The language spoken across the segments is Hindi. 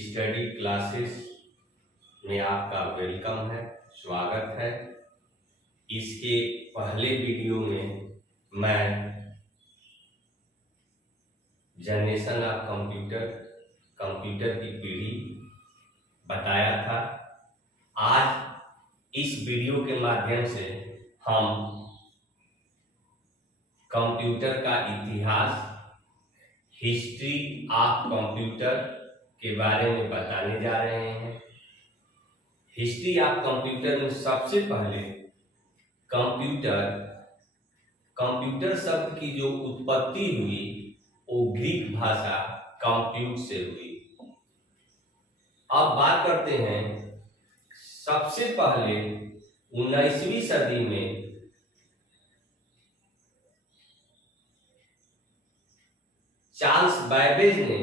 स्टडी क्लासेस में आपका वेलकम है, स्वागत है। इसके पहले वीडियो में मैं जनरेशन ऑफ कंप्यूटर की पीढ़ी बताया था। आज इस वीडियो के माध्यम से हम कंप्यूटर का इतिहास, हिस्ट्री ऑफ कंप्यूटर के बारे में बताने जा रहे हैं। हिस्ट्री ऑफ कंप्यूटर में सबसे पहले कंप्यूटर शब्द की जो उत्पत्ति हुई वो ग्रीक भाषा कंप्यूट से हुई। अब बात करते हैं, सबसे पहले 19वीं सदी में चार्ल्स बैबेज ने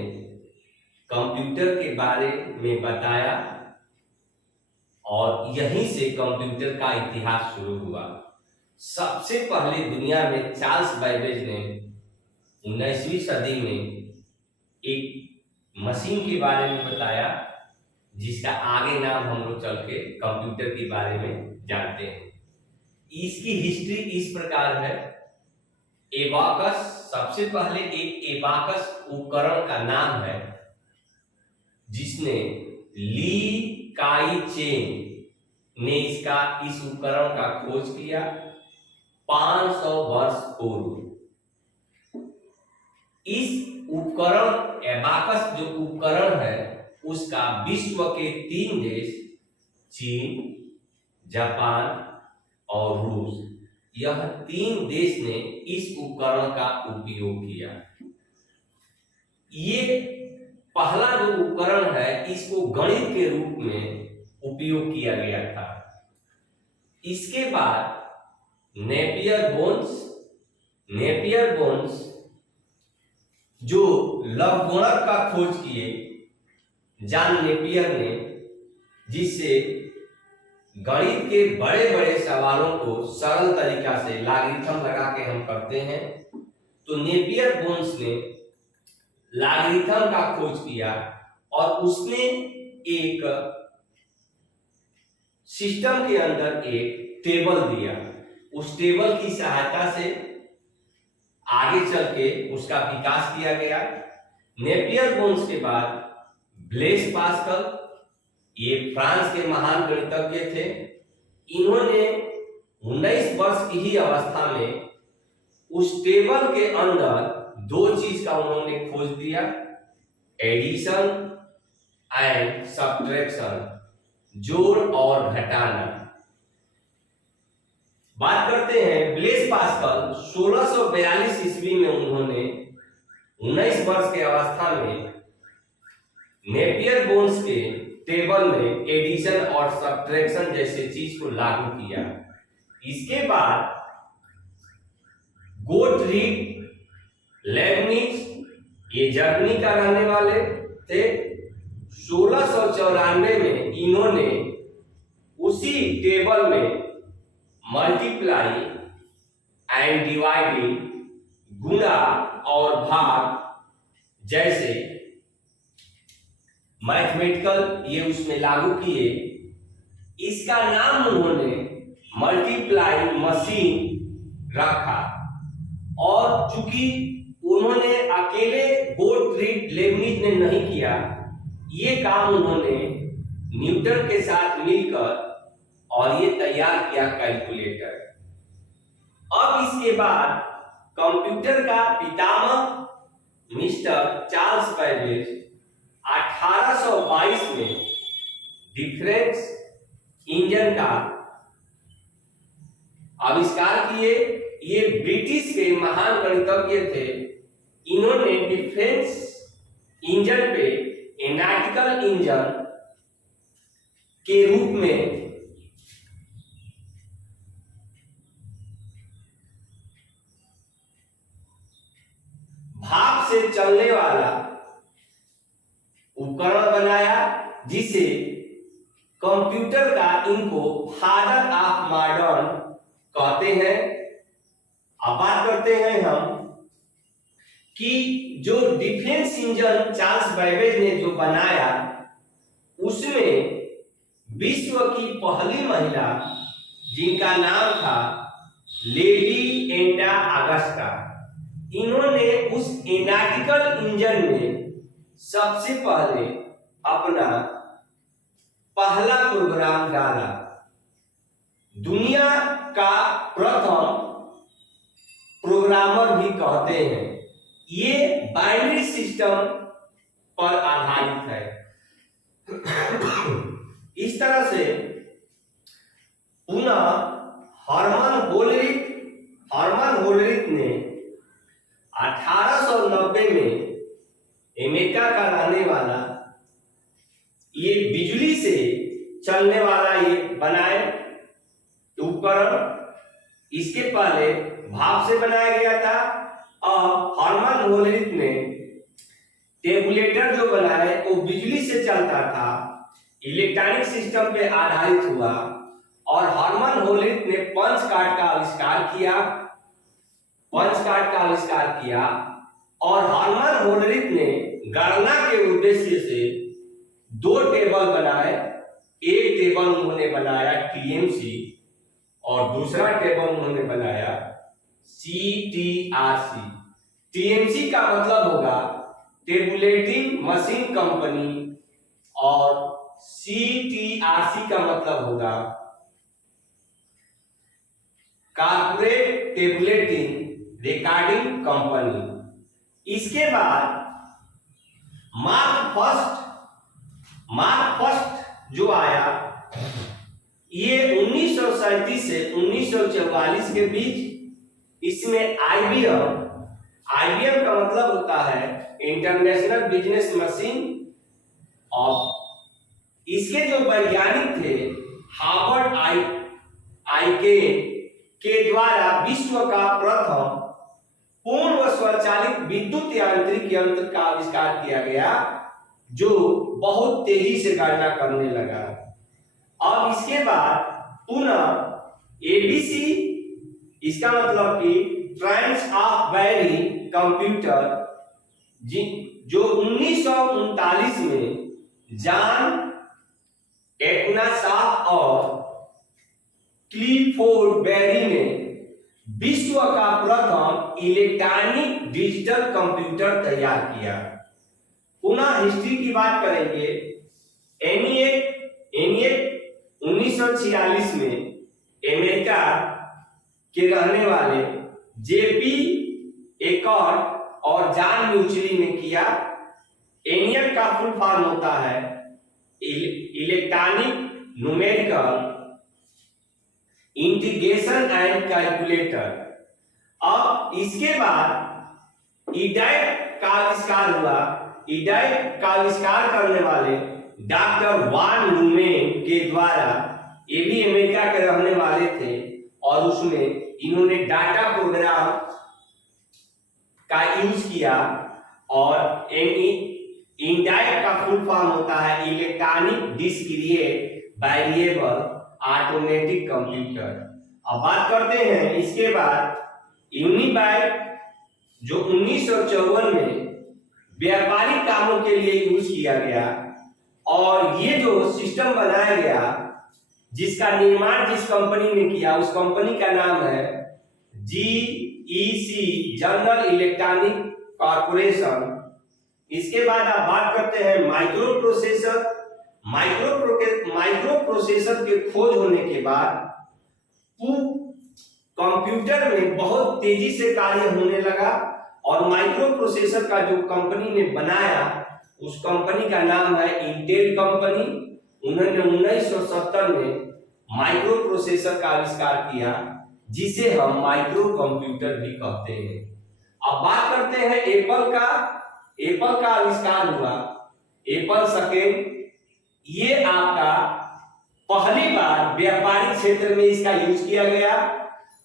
कंप्यूटर के बारे में बताया और यहीं से कंप्यूटर का इतिहास शुरू हुआ। सबसे पहले दुनिया में चार्ल्स बैबेज ने 19वीं सदी में एक मशीन के बारे में बताया, जिसका आगे नाम हम लोग चल के कंप्यूटर के बारे में जानते हैं। इसकी हिस्ट्री इस प्रकार है। एबाकस, सबसे पहले एक एबाकस उपकरण का नाम है जिसने ली काई चेन ने इस उपकरण का खोज किया 500 वर्ष पूर्व। इस उपकरण एबाकस जो उपकरण है उसका विश्व के 3 देश चीन, जापान और रूस, यह 3 देश ने इस उपकरण का उपयोग किया। ये पहला जो उपकरण है इसको गणित के रूप में उपयोग किया गया था। इसके बाद नेपियर बोन्स जो लवगुणक का खोज किए जॉन नेपियर ने, जिससे गणित के बड़े बड़े सवालों को सरल तरीका से लॉगरिथम लगा के हम करते हैं। तो नेपियर बोन्स ने लॉगरिथम का खोज किया और उसने एक सिस्टम के अंदर एक टेबल दिया। उस टेबल की सहायता से आगे चल के उसका विकास किया गया। नेपियर बोन्स के बाद ब्लेस पास्कल, ये फ्रांस के महान गणितज्ञ थे। इन्होंने 19 वर्ष की ही अवस्था में उस टेबल के अंदर 2 चीज का उन्होंने खोज दिया, एडिशन एंड सब्ट्रैक्शन, जोड़ और घटाना। बात करते हैं ब्लेस पास्कल, 1642 ईस्वी में उन्होंने 19 वर्ष के अवस्था में नेपियर बोन्स के टेबल में एडिशन और सब्ट्रैक्शन जैसे चीज को लागू किया। इसके बाद गोटफ्रीड लेibniz, ये जर्मनी का रहने वाले थे। 1694 में इन्होंने उसी टेबल में मल्टीप्लाई एंड डिवाइडिंग, गुणा और भाग जैसे मैथमेटिकल ये उसमें लागू किए। इसका नाम उन्होंने मल्टीप्लाई मशीन रखा। और चूंकि उन्होंने अकेले गोटफ्रीड लेibniz ने नहीं किया, ये काम उन्होंने न्यूटन के साथ मिलकर और ये तैयार किया कैलकुलेटर। अब इसके बाद कंप्यूटर का पितामह मिस्टर चार्ल्स बैबेज 1822 में डिफरेंस इंजन का आविष्कार किए। ये ब्रिटिश के महान गणितज्ञ थे। इन्होंने डिफरेंस इंजन पे एनालिटिकल इंजन के रूप में भाप से चलने वाला उपकरण बनाया, जिसे कंप्यूटर का इनको फादर ऑफ मॉडर्न कहते हैं। अब बात करते हैं हम कि जो डिफेंस इंजन चार्ल्स बैबेज ने जो बनाया उसमें विश्व की पहली महिला जिनका नाम था लेडी एंडा अगस्टा, इन्होंने उस एनालिटिकल इंजन में सबसे पहले अपना पहला प्रोग्राम डाला। दुनिया का प्रथम प्रोग्रामर भी कहते हैं। ये बाइनरी सिस्टम पर आधारित है। इस तरह से पुनः हर्मन होलरिथ ने 1890 में अमेरिका का रहने वाला ये बिजली से चलने वाला ये बनाए उपकरण। इसके पहले भाप से बनाया गया था और हर्मन होलरिथ ने टेबुलेटर जो बनाए वो बिजली से चलता था, इलेक्ट्रॉनिक सिस्टम पे आधारित हुआ। और हर्मन होलरिथ ने पंच कार्ड का आविष्कार किया और हर्मन होलरिथ ने गणना के उद्देश्य से 2 टेबल बनाए। एक टेबल उन्होंने बनाया टीएमसी और दूसरा टेबल उन्होंने बनाया सीटीआरसी। टीएमसी का मतलब होगा टेबुलेटिंग मशीन कंपनी और सीटीआरसी का मतलब होगा कॉर्पोरेट टेबुलेटिंग रिकॉर्डिंग कंपनी। इसके बाद मार्क फर्स्ट जो आया ये 1937 से 1944 के बीच। इसमें आईबीएम का मतलब होता है इंटरनेशनल बिजनेस मशीन। और इसके जो वैज्ञानिक थे हार्वर्ड आइकेन के द्वारा विश्व का प्रथम पूर्ण स्वचालित विद्युत यांत्रिक यंत्र का आविष्कार किया गया जो बहुत तेजी से गणना करने लगा। अब इसके बाद पुनः एबीसी, इसका मतलब कि ट्रांस ऑफ बैरी कंप्यूटर, जो 1939 में जॉन एटनासाफ और क्लिफोर्ड बैरी ने विश्व का प्रथम इलेक्ट्रॉनिक डिजिटल कंप्यूटर तैयार किया। पुनः हिस्ट्री की बात करेंगे। एनिएक 1946 में अमेरिका के रहने वाले जेपी एकॉर्ड और जॉन म्यूचली ने किया। एनिएक का फुल फॉर्म होता है electronic numerical integration and calculator. अब इसके बाद ईडैक का आविष्कार हुआ। ईडैक का आविष्कार करने वाले डॉक्टर वान न्यूमैन के द्वारा, ये भी अमेरिका के रहने वाले थे और उसमें इन्होंने डाटा प्रोग्राम का यूज किया। और ईडैक का फुल फॉर्म होता है electronic discrete variable automatic computer. अब बात करते हैं इसके बाद यूनिबाइट, जो 1954 में व्यापारिक कामों के लिए यूज किया गया। और ये जो सिस्टम बनाया गया जिसका निर्माण जिस कंपनी ने किया उस कंपनी का नाम है जीईसी, जनरल इलेक्ट्रॉनिक कॉर्पोरेशन। इसके बाद आप बात करते हैं माइक्रो प्रोसेसर के खोज होने के बाद कंप्यूटर में बहुत तेजी से कार्य होने लगा। और माइक्रो प्रोसेसर का जो कंपनी ने बनाया उस कंपनी का नाम है इंटेल कंपनी। उन्होंने 1970 में माइक्रो प्रोसेसर का आविष्कार किया जिसे हम माइक्रो कंप्यूटर भी कहते हैं। अब बात करते हैं एप्पल का आविष्कार हुआ एप्पल सेकेंड। ये आपका पहली बार व्यापारिक क्षेत्र में इसका यूज किया गया।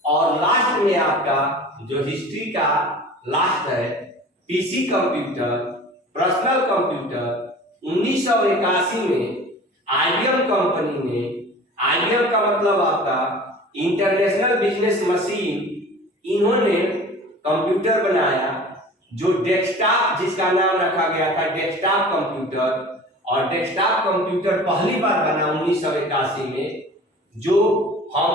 और लास्ट में आपका जो हिस्ट्री का लास्ट है पीसी कंप्यूटर, पर्सनल कंप्यूटर। 1981 में आईबीएम कंपनी ने, आईबीएम का मतलब आपका इंटरनेशनल बिजनेस मशीन, इन्होंने कंप्यूटर बनाया जो डेस्कटॉप, जिसका नाम रखा गया था डेस्कटॉप कंप्यूटर। और डेस्कटॉप कंप्यूटर पहली बार बना 1981 में, जो हम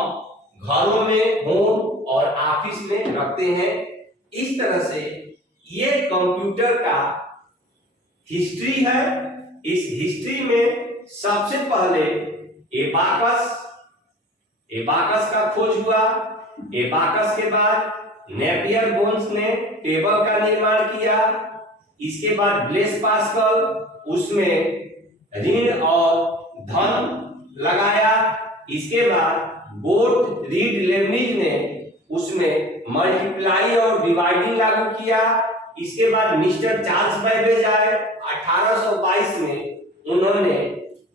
घरों में, होम और ऑफिस में रखते हैं। इस तरह से ये कंप्यूटर का हिस्ट्री है। इस हिस्ट्री में सबसे पहले एबाकस का खोज हुआ। एबाकस के बाद नेपियर बोन्स ने टेबल का निर्माण किया। इसके बाद ब्लेस पास्कल उसमें ऋण और धन लगाया। इसके बाद बोट रीड लेबनिज ने उसमें मल्टीप्लाई और डिवाइडिंग लागू किया। इसके बाद मिस्टर चार्ल्स बैबेज आए 1822 में, उन्होंने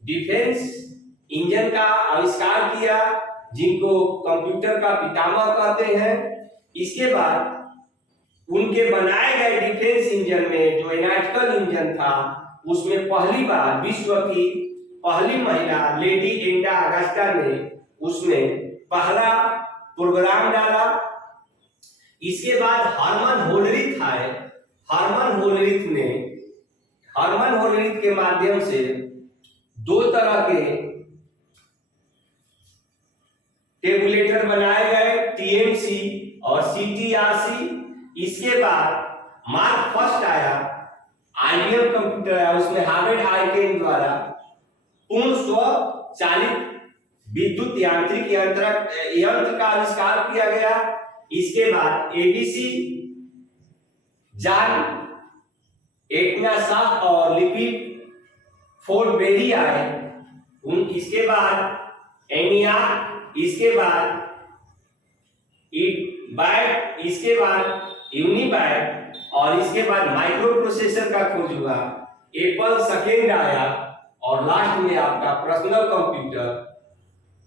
डिफेंस इंजन का आविष्कार किया, जिनको कंप्यूटर का पितामह कहते हैं। इसके बाद उनके बनाए गए डिफेंस इंजन में जो एनालिटिकल इंजन था, उसमें पहली बार विश्व की पहली महिला लेडी एंडा अगस्टा ने उसमें पहला प्रोग्राम डाला। इसके बाद हरमन होलरिथ आए। हरमन होलरिथ के माध्यम से दो तरह के टेबुलेटर बनाए गए, टीएमसी और सीटीआरसी। इसके बाद मार्क फर्स्ट आया, आईबीएम कंप्यूटर आया, उसमें हार्वर्ड आईकेन द्वारा पूर्ण स्वचालित विद्युत यांत्रिक यंत्र का आविष्कार किया गया। इसके बाद एबीसी, जॉन एटनासाफ और लिपिड फोर्ड बेरी आए। इसके बाद एनियाक, इसके बाद बैट, इसके बाद यूनिबैट और इसके बाद माइक्रो प्रोसेसर का खोज हुआ। एप्पल सेकेंड आया और लास्ट में आपका पर्सनल कंप्यूटर,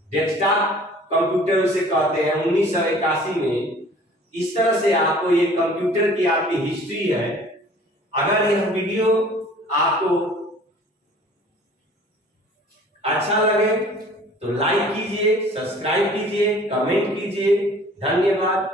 डेस्कटॉप कंप्यूटर उसे कहते हैं, 1981 में। इस तरह से आपको ये कंप्यूटर की आपकी हिस्ट्री है। अगर यह वीडियो आपको अच्छा लगे तो लाइक कीजिए, सब्सक्राइब कीजिए, कमेंट कीजिए। धन्यवाद।